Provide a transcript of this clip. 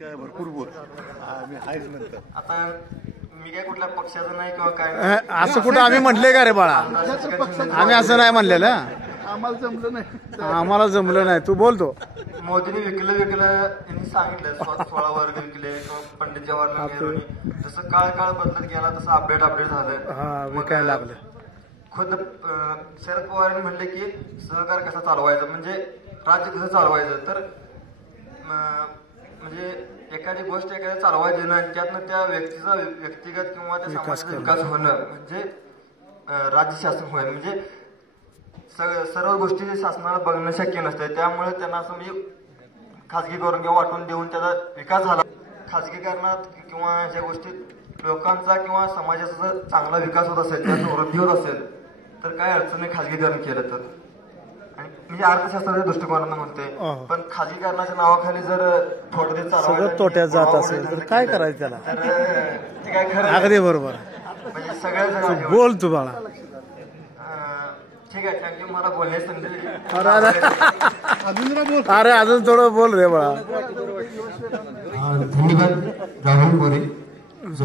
काय भरपूर बोल मी आहेच नंतर. आता मी काय कुठल्या पक्षाचं नाही किंवा काय नाही. असं कुठं आम्ही म्हटले का रे बाळा? आम्ही असं नाही म्हणलेलं. आम्हाला जमलं नाही. आम्हाला जमलं नाही. तू बोलतो मोदींनी विकलं यांनी सांगितलं 16 वर्ग विकले किंवा पंडित जवाहरलाल नेहरूंनी. जसं काळ बदलत गेला तसं अपडेट झालं. हा विकायला लागलं. खुद शरद पवारांनी म्हणले की सहकार कसा चालवायचा म्हणजे राज्य कसं चालवायचं. तर म्हणजे एखादी गोष्ट एखाद्या चालवायची ना त्यातनं त्या व्यक्तीचा व्यक्तिगत किंवा त्या समाजाचा विकास होणं म्हणजे राज्य शासन होय. म्हणजे सर्व गोष्टी शासनाला बघणं शक्य नसतं. त्यामुळे त्यांना असं म्हणजे खाजगीकरण किंवा वाटून देऊन त्याचा विकास झाला. खाजगीकरणात किंवा ज्या गोष्टीत लोकांचा किंवा समाजाचा जर चांगला विकास होत असेल त्यात वृद्धी होत असेल तर काय अडचण नाही खाजगीकरण केलं तर. आणि म्हणजे अर्थशास्त्राच्या दृष्टिकोनातून म्हणते. पण खाजगीकरणाच्या नावाखाली जर थोडं सगळं तोट्यात जात असेल तर काय करायचं त्याला? तर ते काय खरं अगदी बरोबर. म्हणजे सगळ्या बोल तू बाळा. ठीक आहे. थँक्यू. मला बोलण्याची संधी दिली. अरे अजून थोडं बोल रे बाळा. धन्यवाद राहुल मोरे जो